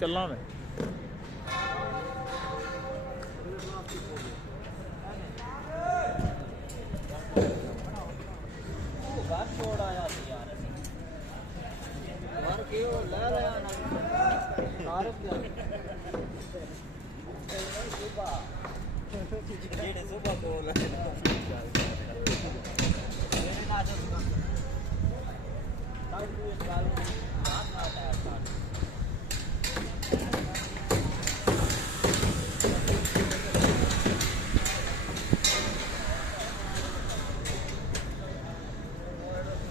चलना मैं घर छोड़ आया था यार घर क्यों ले रहा ना कार क्या सुबह जेडे सुबह को ले मेरे ना जो ताऊ चालू हाथ आता है